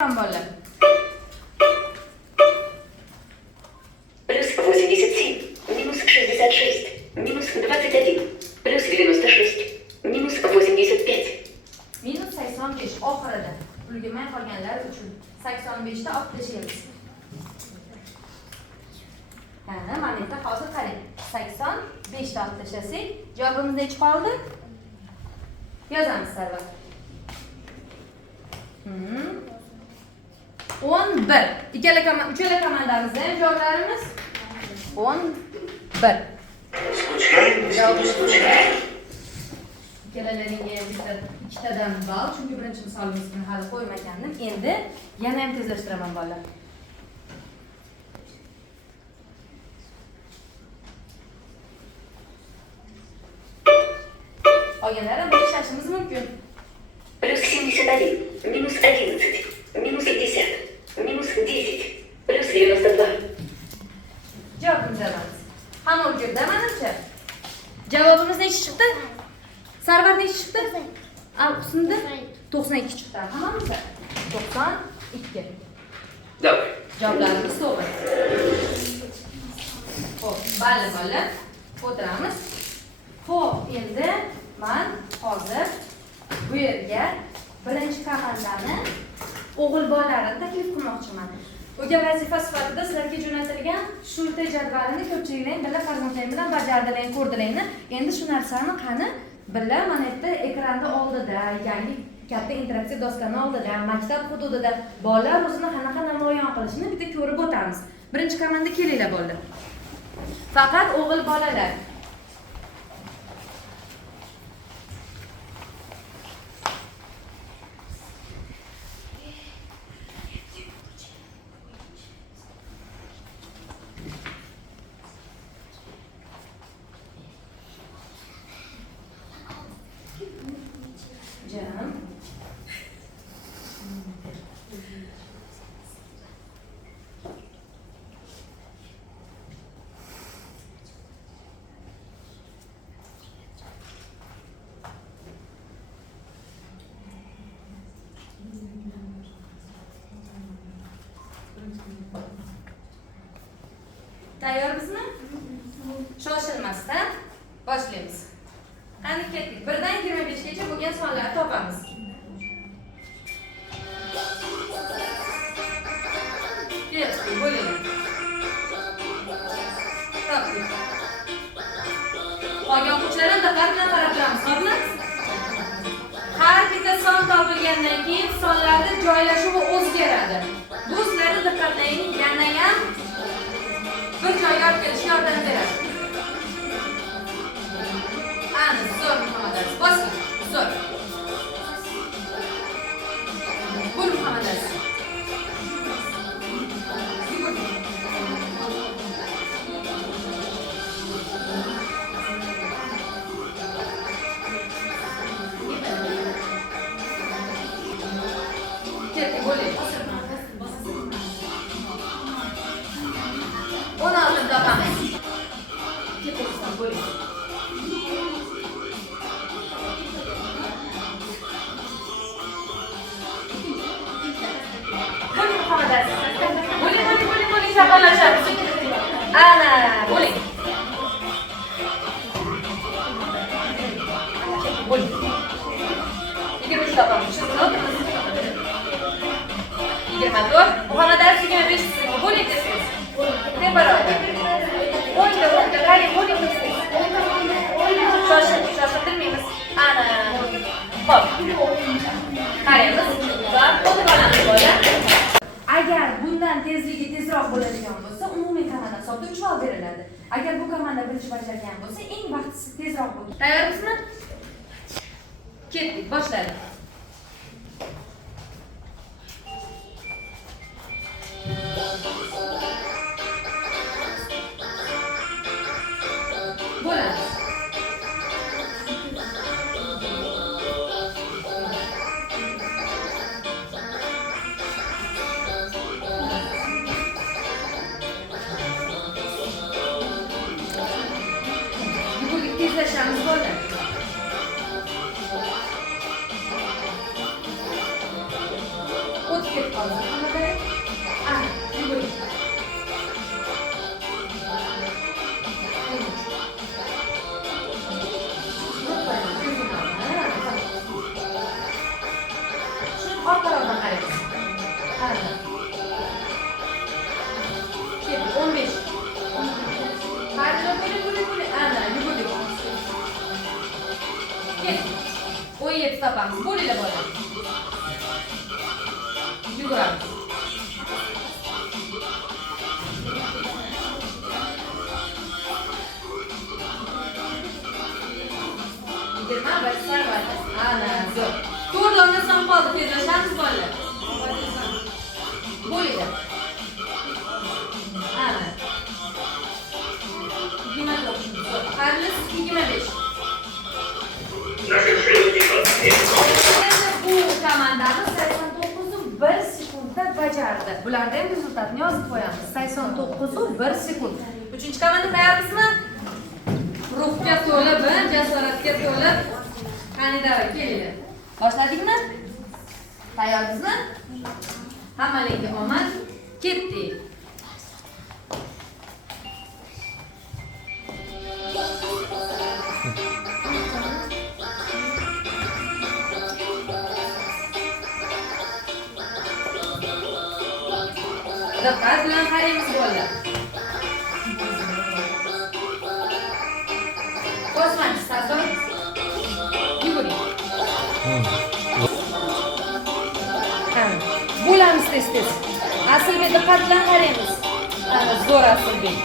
Bola. Плюс 87, минус 66, минус 21, плюс 96, minus 85. Minus 85 oxirida ulgurmay qolganlar uchun 85 ta olib tashlaymiz. Mana bu yerda hozir qarang. 85 ta olib tashlasak, javobimiz necha qoldi? Yozamiz Sarvar. 11. Uchala komandamizda ham javoblarimiz 11. Ikkalalaringga ikkitadan ball, chunki birinchi misolimizga hali qo'ymagandim. Endi yana ham tezlashtiraman bolalar. Olganlar ham ishlashimiz mumkin. Плюс 71, минус 11, минус 50, минус 10, плюс 92. Javobimiz olamiz. Hamma o'lgurda menimcha. Javobimiz necha chiqdi? Sarvar necha chiqdi? Husnida 92 chiqdi. Hammamiz 92. Добро. Javoblarimiz to'g'ri. Xo'p, bali bola. O'tiramiz. Xo'p, endi men hozir bu yerga birinchi komandani o'g'il bolalarini taklif qilmoqchiman. O'ga vazifa sifatida sizlarga jo'natilgan shurta jadvalini ko'pchiliklar birga farzandlaring bilan bajardilaring, ko'rdilaringni. Endi shu narsani qani birga mana bu yerda ekranda oldida, yangi katta interaktiv doskani oldida, maktab hududida bolalar o'zini qanaqa namoyon qilishini bitta ko'rib o'tamiz. Birinchi komanda kelinglar bolalar. Faqat o'g'il bolalar. Canım. Tayyormizmi? Shoshilmasdan boshlaymiz. Qani ketdik. 1dan 25 gacha bo'lgan sonlarni topamiz. Ketdik, bo'ling. Topdik. Qolgan o'quvchilarni diqqat bilan qarab turamiz, xo'pmi? Har bitta son topilgandan keyin sonlarning joylashuvi o'zgaradi. Bu sizlarning diqqatlaringiz yana ham bir joyga olib kelishga yordam beradi. Ana, zo'r Muhammadasi. Bosing, zo'r. Bo'l Muhammadasi. Ketdik, bo'ling. 16 topamiz. Ketdik, bo'ling. Bo'ling, shaqolashamiz. Ana, bo'ling. Bo'ling. 23 topamiz. 24. Muhammadasi 25. Bo'ling desiz. Ne barobar. 14. Qani, bo'ling desiz. Shoshiltirmaymiz. Ana. Xo'p. Qaraymiz. Va o'tib olamiz bola. Agar bundan tezligi tezroq bo'ladigan bo'lsa, umumiy komanda hisobida 3 ball beriladi. Agar bu komanda birinchi bajargan bo'lsa, eng vaqtisi tezroq bo'ladi. Tayyormizmi? Ketdik, boshladik. Bo'lamiz. Tezlashamiz bo'ladi. Ana, yuguring. Orqa tarafdan qaraymiz. Qarang. Ket, 15. Qarang, bo'ling. Ana, yuguring. Ket. 17 topamiz. Bo'linglar bola. Yuguramiz. Yigirma bir sarvar. Ana, zo'r. 4 dona son qoldi. Tezlashamiz bolalar. Bo'linglar. Ana. 29. Qarliz 25. Bu komandamiz 89 1 sekundda bajardi. Bularda ham rezultatni yozib qo'yamiz. 89 1 sekund. 3-komanda tayyormizmi? Ruhga to'lib, jasoratga to'lib. Qani davay, kelinglar. Boshladikmi? Tayyormizmi? Hammalarga omad. Ketdik. Diqqat bilan qaraymiz bolalar. Osmon, Sardor. Yuguring. Bo'lamiz tez-tez. Aslga diqqat bilan qaraymiz. Ana, zo'r Aslbek.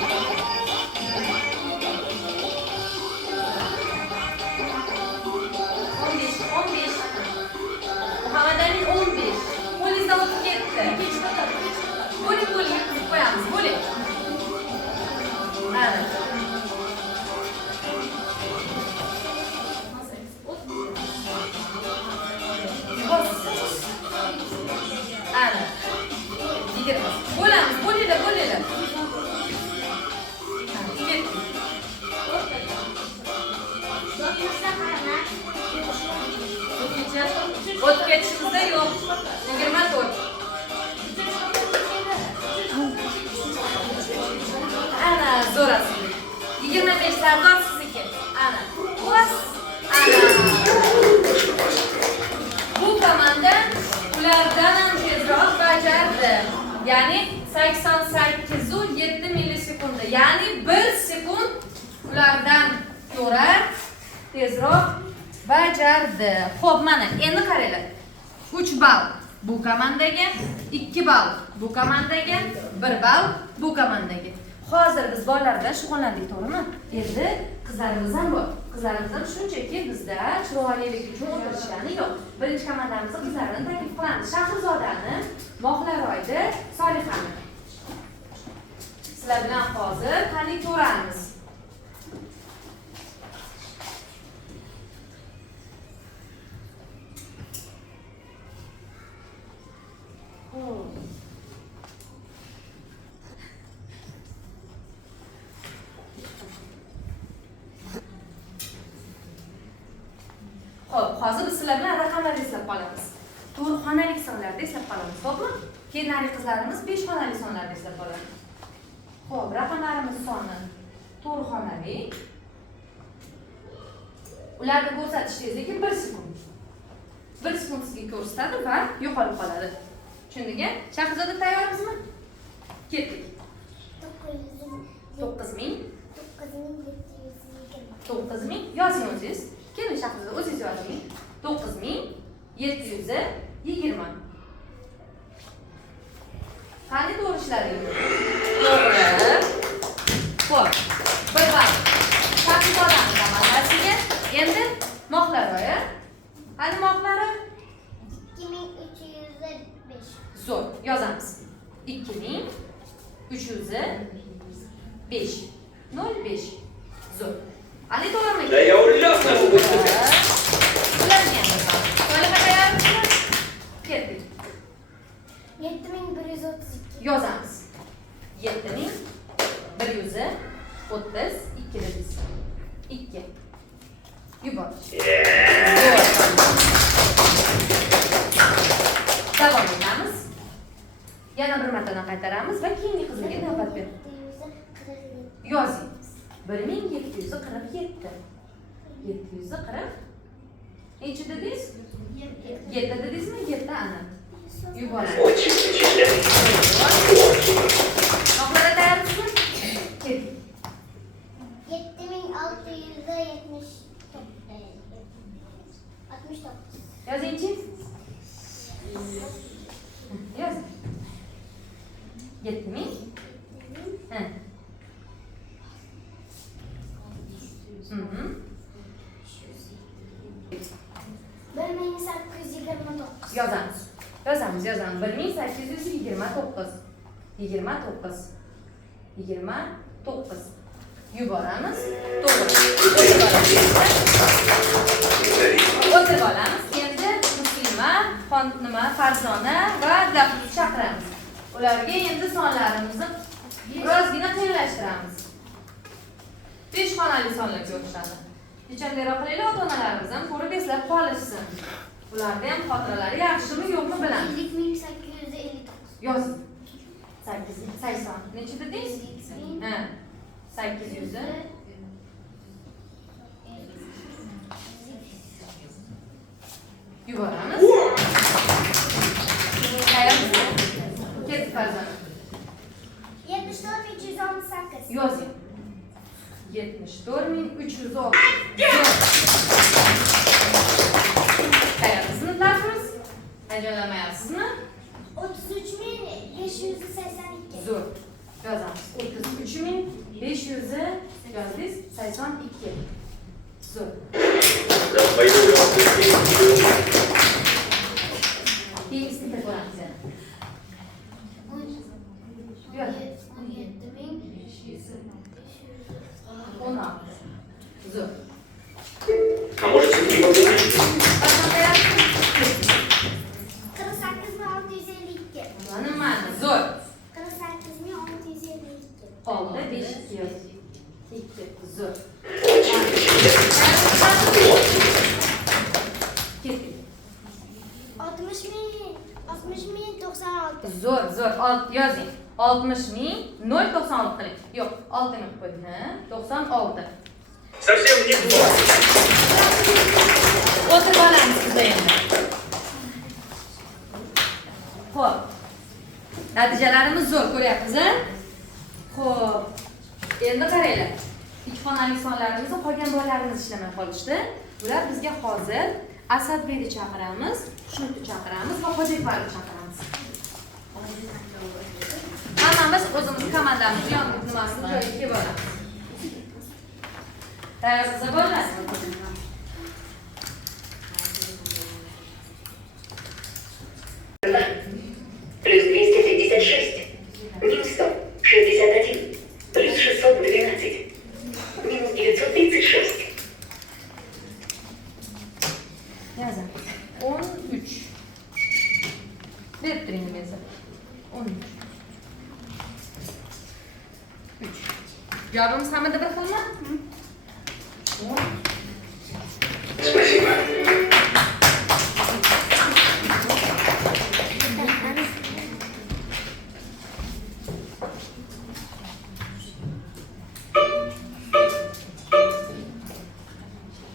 Muhammadamin 15. Qo'lingizdan o'tib ketdi. Bo'ling, qo'yamiz, bo'ling. Ana. Ana. 20. Bo'lamiz, bo'linglar. Ketdik. O'tib ketishimizda yo'q. 24. Ana, zo'r aslida. 25 Sardor sizniki. Ana. Ana. Bu komanda ulardan ham tezroq bajardi. Ya'ni 88.7 millisekunda. Ya'ni 1 sekund ulardan ko'ra tezroq bajardi. Xo'p, mana endi qaranglar. 3 ball bu komandaga, 2 ball bu komandaga, 1 ball bu komandaga. Hozir biz bolalar bilan shug'ullandik, to'g'rimi? Endi qizlarimiz ham bor. Qizlarimiz ham shunchaki bizda chiroylilik uchun o'tirishgani yo'q. Birinchi komandamizga qizlarni taklif qilamiz. Shahrizodani, Mohlaroyni, Solihani. Sizlar bilan hozir qani ko'ramiz. Xo'p, hozir biz sizlar bilan raqamlarni eslab qolamiz. 4 xonalik sonlarni eslab qolamiz, to'g'rimi? Keyingi qizlarimiz 5 xonali sonlarni eslab qoladi. Xo'p, raqamlarimiz soni 4 xonali. Ularni ko'rsatish tezligi 1 sekund. 1 sekund sizga ko'rsatadi va yo'qolib qoladi. Tushundingmi? Shahzoda tayyormizmi? Ketdik. 9000. 9000 yozing o'zingiz. Keling Shahzoda, o'zingiz yozing. 9720. Qani to'g'ri ishlaring? To'g'ri. Xo'p. 1 ball. Shahzodani komandasiga. Endi Mohlaroy. Qani Mohlaroy? 2305. Zo'r, yozamiz. 2305. 05. Zo'r. Ali to'g'rimi? Да я ужасно могу сказать. Ketdik. 7132. Yozamiz. 7132. Yubor. Davom etamiz. Yana bir martadan qaytaramiz va keyingi qismga navbat ber. Yozing. 1747. 740. Necha dedingiz? 7 dedingizmi? 7 ana. Yuboramiz. Очень впечатляет. Oxirida tayyormisizmi? Keting. 7669. Yozingchi. Yoz. 7000. Ha. Mhm. 1829. Yozamiz. Yozamiz. 1829. 29. Yuboramiz. To'g'ri. O'tirib olamiz. Endi Muslima, Farzona va Dilafruzni chaqiramiz. Ularga endi sonlarimizni birozgina qiyinlashtiramiz. 5 xonali sonlarga o'xshadi. Kechandaroq qilaylik, ota-onalarimiz ham ko'rib eslab qolishsin. Ularda ham xotiralari yaxshimi yo'qmi bilamiz. 1859. Yozing. 80. Necha dedingiz? Ha. 800. Yuboramiz. Tayyormisiz? Ketdi Farzona. 74318. Yozing. 74310. Tayyormisizmi Dilafruz? Hayajonlanmayapsizmi? 33582. Zo'r. Yozamiz. 33500 yozdingiz. 82. Zo'r. Keyingisini ketib olamiz yana. Yoz. 16. Zo'r. А может, все-таки позвонить? Farzona tayyormisizmi? 48652. Mana. Zo'r. 48652. Qoldi 5 yoz. 2. Zo'r. Ketdik. 60096. Zo'r. Yozing. 60096 qiling. Yo'q, 6 ni qo'ying. Ha? 96. Совсем не то. O'tirib olamiz bizda endi. Xo'p. Natijalarimiz zo'r ko'ryapmiz-a? Xo'p. Endi qaranglar. 2 xonali sonlarimizni qolgan bolalarimiz ishlamay qolishdi. Ular bizga hozir Asadbekni chaqiramiz, Xushnudni chaqiramiz va Hojiakbarni chaqiramiz. Hammamiz o'zimiz komandamizni yonib nimasini joyiga boramiz. Tayyorsiz bolalar? Плюс 256. Минус 100. 61. Плюс 612. Минус 936. Yazamiz. 13. Berib turing meza. 13. 3. Javobimiz hammada bir xilmi? 10. Спасибо.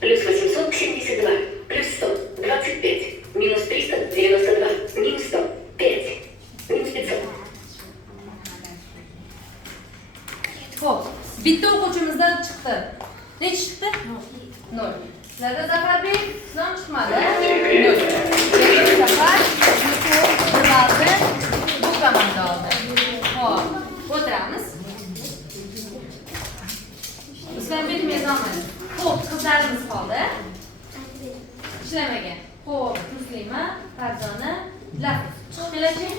Плюс 872. Плюс 100. 25. Минус 392. Минус 100. 5. Минус 500. Xo'p, bitta o'quvchimizdan chiqdi. Necha chiqdi? 0. Sizlarda Zafarbek Islom chiqmadi. 0. Zafar, Dilafruz, bu komanda oldi. Xo'p, o'tiramiz. Islombek mezonmadi. Xo'p, qizlarimiz qoldi. Ishlamagan. Xo'p, Muslima, Farzona, Dilafruz. Chiqinglar-chi? 2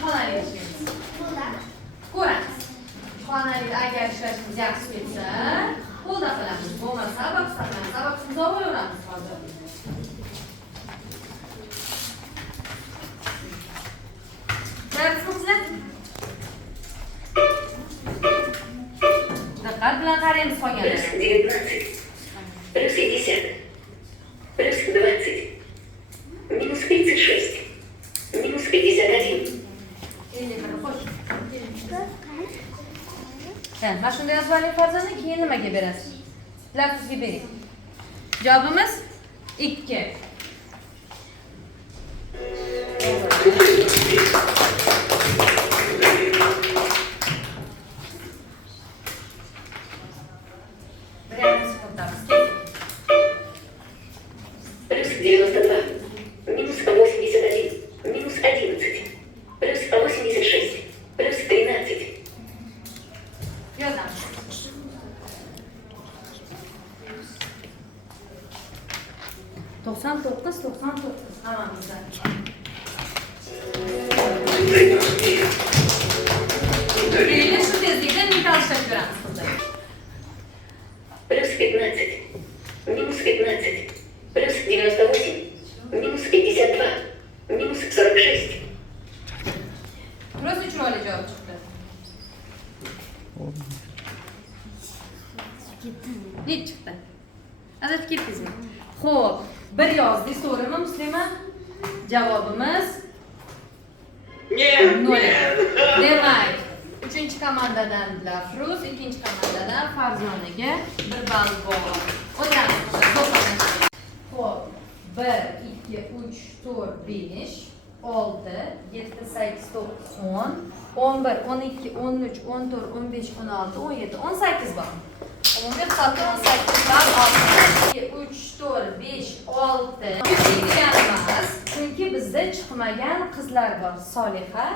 xonali ishlaymiz. Ko'ramiz. Xonalida agar ishlashimiz yaxshi ketsa, qo'lda qilamiz. Bo'lmasa, sababsiz olaveramiz hozir. Tayyormisizlar? Diqqat bilan qaraymiz qolganlarga. Плюс 19. Плюс 50. Плюс 20. Минус 36. Минус 51. Ha, mana shunday yozib oling farzandi, keyin nimaga berasiz? Laffizga bering. Javobimiz 2. Плюс 92. Минус 81. Минус 11. Плюс 86. Плюс 13. Yozamiz. To'qson to'qqiz hammamizda. Endi shu tezlikda metall ishlab ko'ramiz qizlar. Плюс 15. Минус 15. Плюс 98. Minus 52. Minus 46. Burası 3 rolle cevap çıktı. Ne çıktı? Azat gittiniz. Xo'p, bir yozdi so'rimi Muslima? Javobimiz Нет, 0. нет. Demak, 3-chi komandadan Dilafruz, 2-chi komandadan Farzonaga 1 ball bor. O'tamiz. Xo'p, 1, 2, 3, 4, 5, 6, 7, 8, 9, 10, 11, 12, 13, 14, 15, 16, 17, 18 bor. Umumiy hisobda 18 ball oldik. 2, 3, 4, 5, 6. Yuzingdan emas, chunki bizda chiqmagan qizlar bor. Soliha,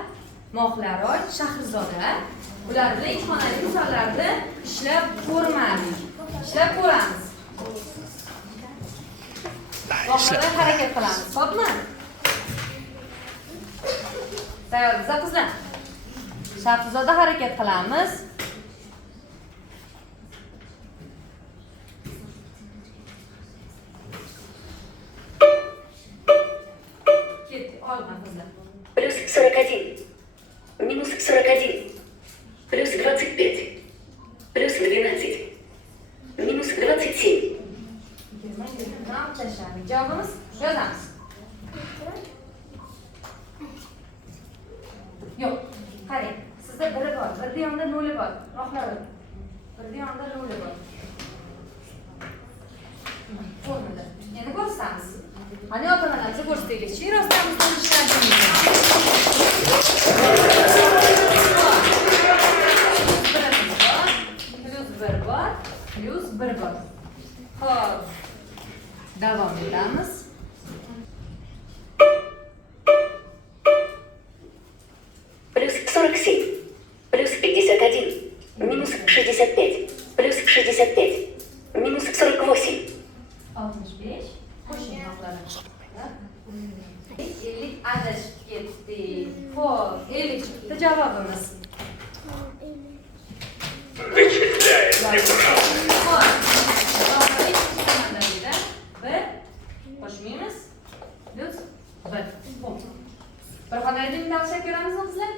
Mohlaroy, Shahrizoda. Ular bilan imtihonli misollarda ishlab ko'rmadik. Ishlab ko'ramiz. Vaqtida harakat qilamiz. Xo'pmi? Tayyormiz, qizlar. Shahrizoda harakat qilamiz. Ketdi, olgan qizlar. Плюс 41. Минус 41. Плюс 25. Плюс 12. Минус 27. Javobimiz yozamiz. Yo'q, qarang. Sizda biri bor, birda yonida noli bor. Rohlari. Birda yonida noli bor. Formula. Endi ko'rsatamiz. Qani ota-onalarga ko'rsataylik. Shu rostdan plus 1 bor. Xo'p. Davom etamiz. Плюс 47. Плюс 51. Минус 65. Плюс 65. Минус 48. 65. Qo'shing roqlarni. 50 adashib ketdi. Xo'p, 50 chiqdi javobimiz. Вычисляет неправильно. Qo'shmaymiz. Plus 1. Xo'p. Bir qanday deb naqsha ko'ramizmi qizlar?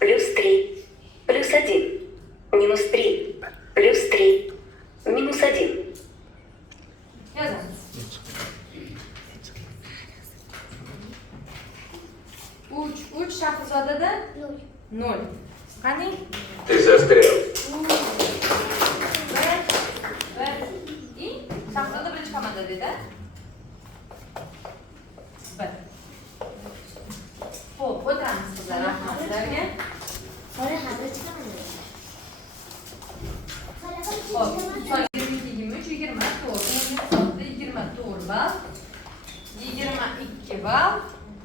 Плюс 3. Плюс 1. Минус 3. Плюс 3. Минус 1. Yozamiz. 3 Shahrizodada 0. Qani? Ты застрял. И Shahrizoda birinchi komanda dedi. 1. Xo'p, o'tamiz qizlar, rahmat sizlarga. Xo'p, 23, 24, 24 ball, 22 ball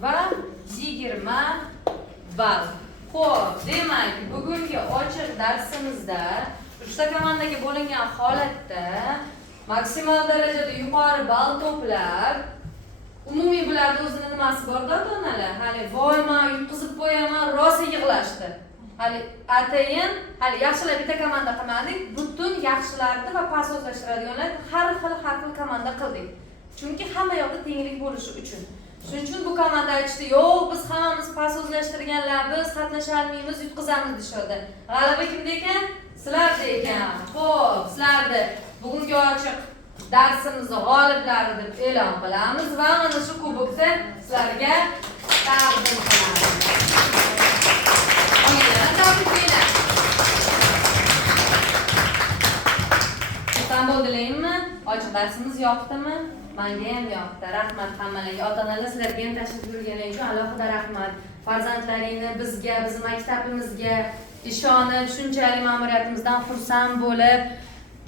va 20 ball. Xo'p, demak, bugungi ochiq darsimizda uchta komandaga bo'lingan holatda maksimal darajada yuqori ball to'plab, umumiy bularda o'zini nimasi bor-da ota-onalar? Hali voyman, yutqizib qo'yaman, rosa yig'lashdi. Hali atayin, hali yaxshilar bitta komanda qilmadik, butun yaxshilarni va pasozlashtiradiganlar har xil komanda qildik. Chunki hamma yoqda tenglik bo'lishi uchun. Shuning uchun bu komanda aytishdi, yo'q, biz hammamiz pas o'zlashtirganlar, biz qatnasholmaymiz, yutqizamiz deshadi. G'alaba kimda ekan? Sizlarda ekan. Xo'p, sizlarni bugungi ochiq darsimizni g'oliblari deb e'lon qilamiz va mana shu kubokni sizlarga taqdim qilamiz. Oilalar tabriklaylar. Xursand bo'ldilarmi? Ochiq darsimiz yoqdimi? Menga ham yoqdi. Rahmat hammalarga. Ota-onalar sizlarga ham tashrif buyurganlar uchun alohida rahmat. Farzandlaringni bizga, bizning maktabimizga ishonib, shunchalik ma'muriyatimizdan xursand bo'lib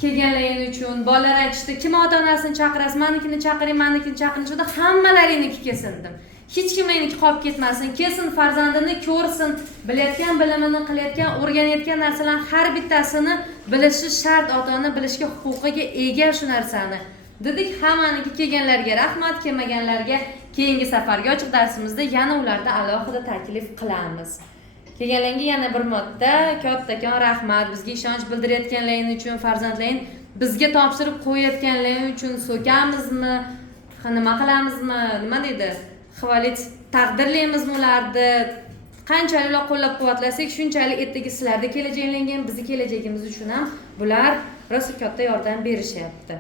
kelganlaring uchun. Bolalar aytishdi, kim ota-onasini chaqirasiz, menikini chaqiring, menikini chaqiring. Shunda hammalaringniki kelsindim. Hech kimniki qolib ketmasin. Kelsin, farzandini ko'rsin, bilayotgan bilimini, qilayotgan, o'rganayotgan narsalarning har bittasini bilishi shart, ota-ona bilishga huquqiga ega shu narsani. Dedik, hammaniki kelganlarga rahmat, kelmaganlarga keyingi safarga ochiq darsimizda yana ulardan alohida taklif qilamiz. Kelganlarga yana bir marta kattakon rahmat, bizga ishonch bildirayotganlaring uchun, farzandlaring bizga topshirib qo'yayotganlaring uchun so'kamizmi, nima qilamizmi, nima deydi? Havolit taqdirlaymizmi ularni? Qanchalik qo'llab-quvvatlasak, shunchalik ertaga sizlarda kelajaklaringiz, bizning kelajagimiz uchun ham bular rosa katta yordam berishyapti.